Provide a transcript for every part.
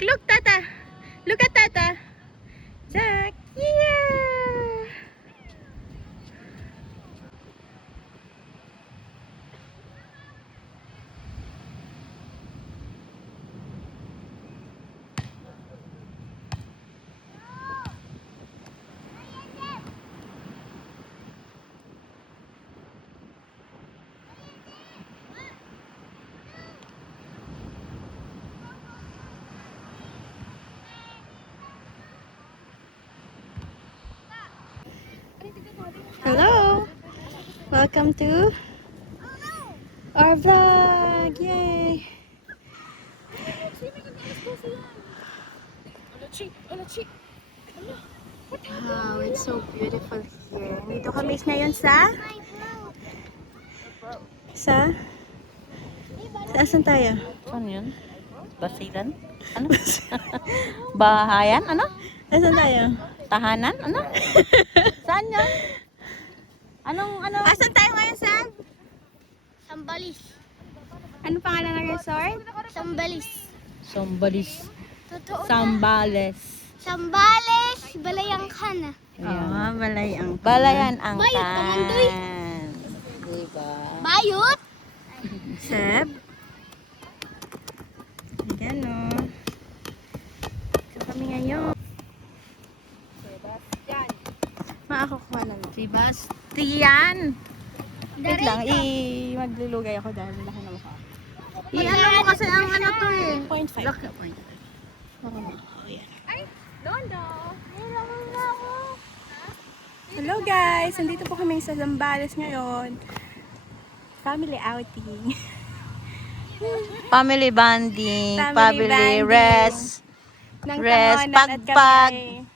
Look, Tata. Look at Tata. Jack. Yeah. Hello. Welcome to our vlog. Yay. Wow, it's so beautiful here. Dito kami ngayon sa saan tayo? Saan yun? Basilan? Ano? Bahayan? Ano? Saan tayo? Tahanan? Ano? Saan yun? Ano? Asan tayo ngayon, Sam? Sambalis. Ano pangalan ng resort? Sambalis. Sambalis. Totoo na. Sambales. Sambales. Balayangkan. Oo, balay ang Balayan ang Bayot, Kamandoy. Diba? Bayot. Seb. Ayan o. So kami ngayon. Makakukuha na lang. Si Bastian! Wait lang, Darito. maglulugay ako dahil laki na mukha. I-ano mo kasi ang ano to eh. 0.5. Laki na point. Oh, yan. Hello guys! Nandito po kami sa Zambales ngayon. Family outing. Family bonding. Family Family bonding. rest. Ng Rest, Tangonan at pagpag. kami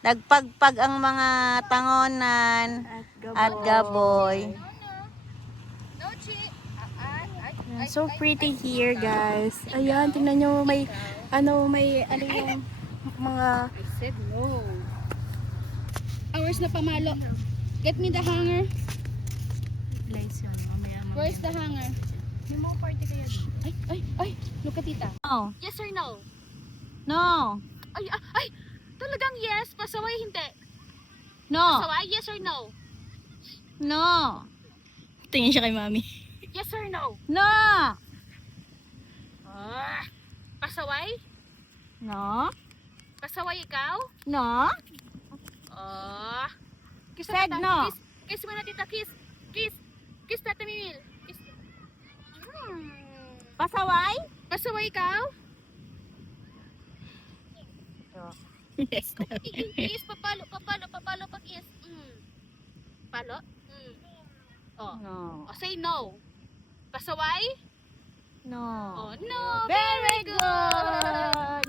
Nagpagpag ang mga tangonan at gaboy. Ayan, so pretty here guys. Ayan, tingnan nyo may ano yung mga Hours na pamalo. Get me the hanger. lights yun. Mamaya Where's the hanger? May mga party kaya dito. Ay. Look at tita. No. Yes or no? No. Ay. Talagang yes. Pasaway hindi. No. Pasaway, yes or no? No. Tingin siya kay mami. Yes or no? No. Pasaway? No. Pasaway ikaw? No. Kiss Said na tita. no. Kiss mo na tita. Kiss. Kiss tata Mimil. Kiss. Pasaway? Pasaway ikaw? Yes. Kiss, papalo, pag yes. Palo? Oh. No. Say no. Pasaway? No. Oh, no. Very good.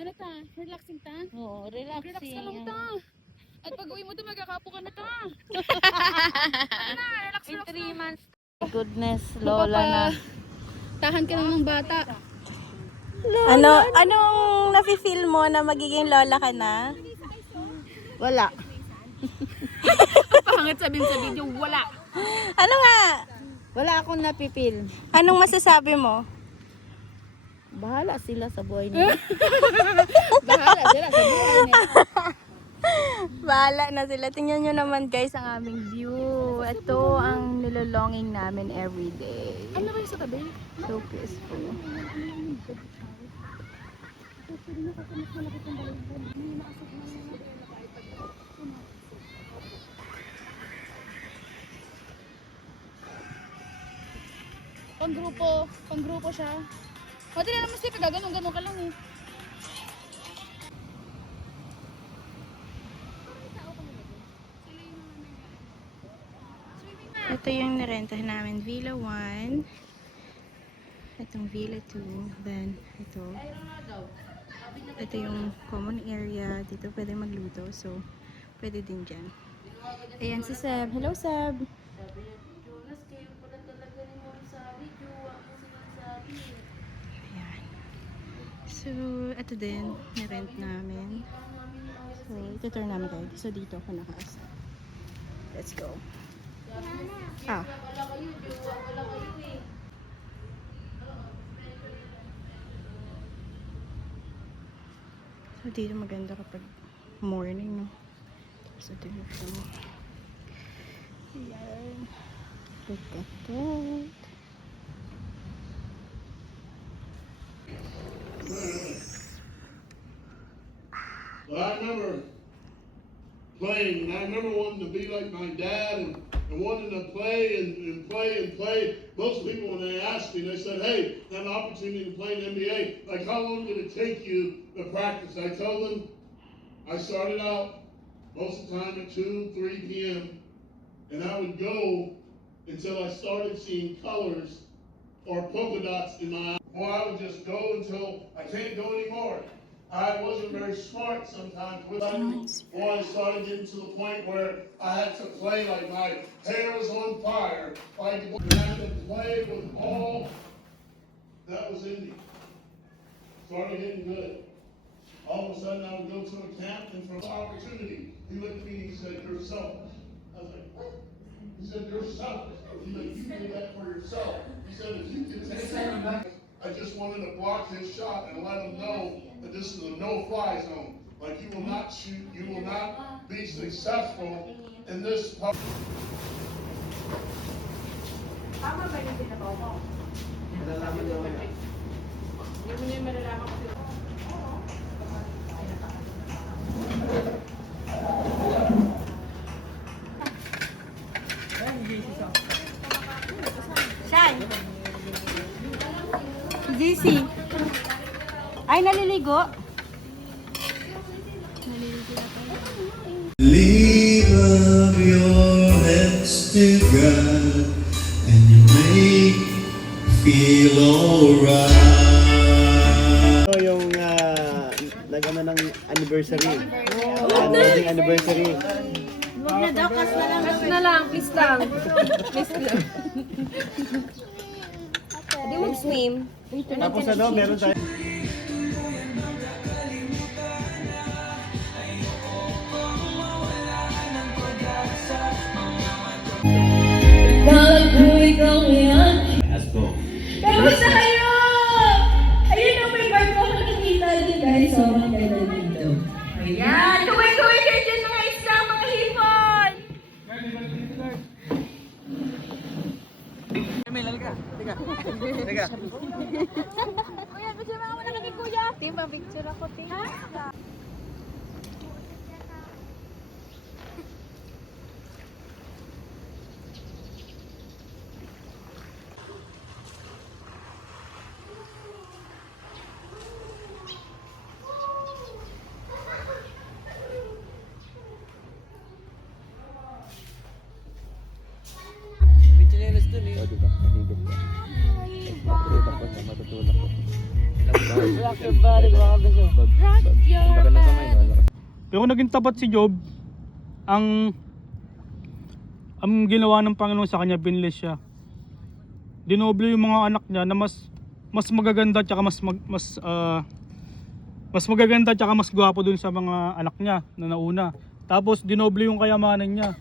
Ano ta? Relaxing ta? Oo, Relax relaxing. ka lang ta. At pag uwi mo to, magkakapo ka na ta. Relax. In 3 months. Goodness, Lola na. Tahan ka lang ng bata. Anong nafe-feel mo na magiging lola ka na? Wala. Pangit sabihin sa video, wala. Ano nga? Wala akong napipil. Anong masasabi mo? Bahala sila sa buhay nila. Bahala sila sa buhay niya. Bahala na sila. Tingnan nyo naman guys ang aming view. Ito ang nilolonging namin everyday. Ano kayo sa tabi? So peaceful. Pang-grupo siya. O, di na naman siya, gaganong-ganon ka lang eh. Ito yung nirentahan namin. Villa 1. Itong Villa 2. Then, ito. Ito yung common area. Dito pwede magluto. So, pwede din dyan. Ayan si Seb. Hello, Seb. Ayan. So, ito din. Nirent namin. So, ito-turn namin guys. So, dito ako nakaasa. Let's go. Ah. So, dito maganda kapag morning, no? So, ito yung view. Ayan. Look at that. But I remember playing, and I remember wanting to be like my dad and wanting to play and play and play. Most people, when they asked me, they said, hey, had an opportunity to play in the NBA. Like, how long did it take you to practice? I told them I started out most of the time at 2, 3 p.m. And I would go until I started seeing colors or polka dots in my eyes. Or I would just go until I can't go anymore. I wasn't very smart sometimes with it. Or I started getting to the point where I had to play like my hair was on fire. Like I had to play with all that was in me. Started getting good. All of a sudden I would go to a camp and for opportunity, he looked at me and he said, you're selfish. I was like, what? He said, you're selfish. He's like, you did that for yourself. He said, if you can take that back. I just wanted to block his shot and let him know that this is a no-fly zone. Like, you will not shoot, you will not be successful in this. JC. Ay, naliligo. Leave up your heads to God, and you make me feel alright. Yung nag-ano ng anniversary. Wedding anniversary. Huwag na daw, kas na lang. Kas na lang, please lang. Please lang. Hindi mo swim. Tapos ano, meron tayo. Kamusta kayo? Ayun ang may bar ko nakikita din guys. Sobrang ganda dito. Ayan! Kaway-kaway kayo dyan mga isla, mga hipon! Kuya, picture mga muna kami kuya. Team, picture ako, team. Pero naging tapat si Job, ang ginawa ng Panginoon sa kanya, binlis siya. Dinoble yung mga anak niya na mas magaganda at mas magaganda at mas gwapo dun sa mga anak niya na nauna. Tapos dinoble yung kayamanan niya.